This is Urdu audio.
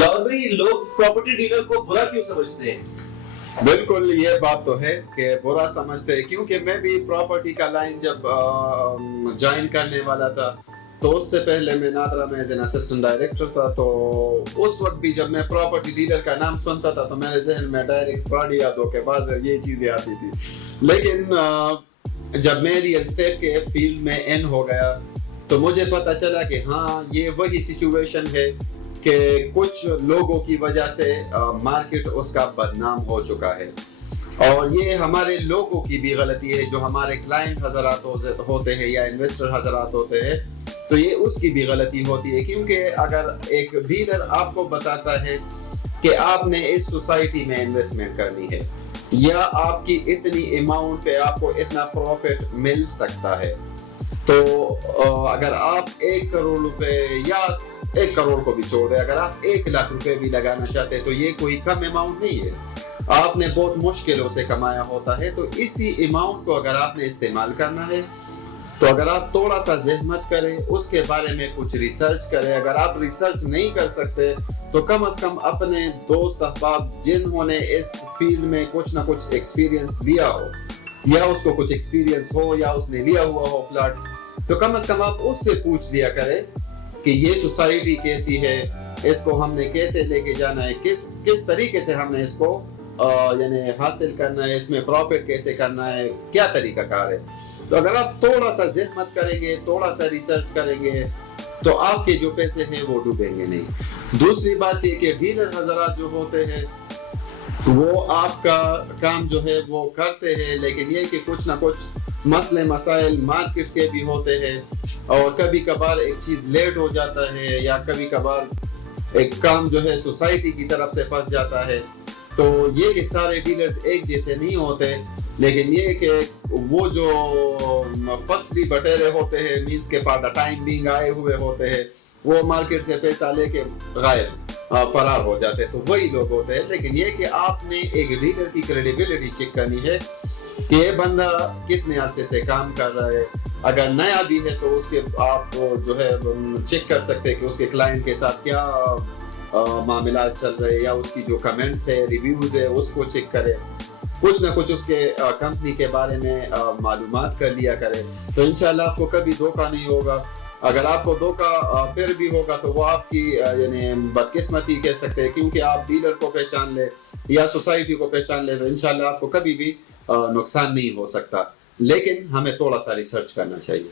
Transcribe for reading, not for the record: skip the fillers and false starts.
بلاول بھائی، لوگ پراپرٹی ڈیلر کو برا کیوں سمجھتے ہیں؟ بالکل یہ بات تو ہے کہ برا سمجھتے ہیں، کیونکہ میں بھی پراپرٹی کا لائن جب جوائن کرنے والا تھا تو اس سے پہلے میں نادرا میں ایز این اسسٹنٹ ڈائریکٹر تھا. تو اس وقت بھی جب میں پراپرٹی ڈیلر کا نام سنتا تھا تو میرے ذہن میں ڈائریکٹ پراڈی یادو کے بازار یہ چیزیں آتی تھی. لیکن جب میں ریئل اسٹیٹ کے فیلڈ میں ان ہو گیا تو مجھے پتا چلا کہ ہاں یہ وہی سچویشن ہے کہ کچھ لوگوں کی وجہ سے مارکیٹ اس کا بدنام ہو چکا ہے، اور یہ ہمارے لوگوں کی بھی غلطی ہے جو ہمارے کلائنٹ حضرات ہوتے ہیں یا انویسٹر حضرات ہوتے ہیں. تو یہ اس کی بھی غلطی ہوتی ہے، کیونکہ اگر ایک ڈیلر آپ کو بتاتا ہے کہ آپ نے اس سوسائٹی میں انویسٹمنٹ کرنی ہے یا آپ کی اتنی اماؤنٹ پہ آپ کو اتنا پروفٹ مل سکتا ہے، تو اگر آپ 1 کروڑ روپے یا 1 کروڑ کو بھی چھوڑ دیں، اگر آپ 1 لاکھ روپے بھی لگانا چاہتے ہیں تو یہ کوئی کم اماؤنٹ نہیں ہے. آپ نے بہت مشکلوں سے کمایا ہوتا ہے، تو اسی اماؤنٹ کو اگر آپ نے استعمال کرنا ہے تو اگر آپ تھوڑا سا زحمت کریں، اس کے بارے میں کچھ ریسرچ کریں. اگر آپ ریسرچ نہیں کر سکتے تو کم از کم اپنے دوست احباب جنہوں نے اس فیلڈ میں کچھ نہ کچھ ایکسپیرینس لیا ہو یا اس کو کچھ ایکسپیرینس ہو یا اس نے لیا ہوا ہو پلاٹ، تو کم از کم آپ اس سے پوچھ لیا کریں کہ یہ سوسائٹی کیسی ہے، اس کو ہم نے کیسے لے کے جانا ہے، کس طریقے سے ہم نے اس کو یعنی حاصل کرنا ہے، اس میں پروفٹ کیسے کرنا ہے، کیا طریقہ کار ہے. تو اگر آپ تھوڑا سا زحمت کریں گے، تھوڑا سا ریسرچ کریں گے تو آپ کے جو پیسے ہیں وہ ڈوبیں گے نہیں. دوسری بات یہ کہ ڈیلر حضرات جو ہوتے ہیں وہ آپ کا کام جو ہے وہ کرتے ہیں، لیکن یہ کہ کچھ نہ کچھ مسئلے مسائل مارکیٹ کے بھی ہوتے ہیں، اور کبھی کبھار ایک چیز لیٹ ہو جاتا ہے یا کبھی کبھار ایک کام جو ہے سوسائٹی کی طرف سے پھنس جاتا ہے. تو یہ کہ سارے ڈیلرز ایک جیسے نہیں ہوتے، لیکن یہ کہ وہ جو فصلی بٹیرے ہوتے ہیں، مینس کے فار دا ٹائم بینگ آئے ہوئے ہوتے ہیں، وہ مارکیٹ سے پیسہ لے کے فرار ہو جاتے ہیں، تو وہی لوگ ہوتے ہیں. لیکن یہ کہ آپ نے ایک ڈیلر کی کریڈیبلٹی چیک کرنی ہے کہ یہ بندہ کتنے عرصے سے کام کر رہا ہے. اگر نیا بھی ہے تو اس کے آپ جو ہے چیک کر سکتے ہیں کہ اس کے کلائنٹ کے ساتھ کیا معاملات چل رہے ہیں، یا اس کی جو کمنٹس ہے، ریویوز ہے، اس کو چیک کرے، کچھ نہ کچھ اس کے کمپنی کے بارے میں معلومات کر لیا کرے. تو انشاءاللہ آپ کو کبھی دھوکہ نہیں ہوگا. اگر آپ کو دھوکہ پھر بھی ہوگا تو وہ آپ کی یعنی بدقسمتی کہہ سکتے ہیں، کیونکہ آپ ڈیلر کو پہچان لے یا سوسائٹی کو پہچان لے تو انشاءاللہ آپ کو کبھی بھی نقصان نہیں ہو سکتا. لیکن ہمیں تھوڑا سا ریسرچ کرنا چاہیے.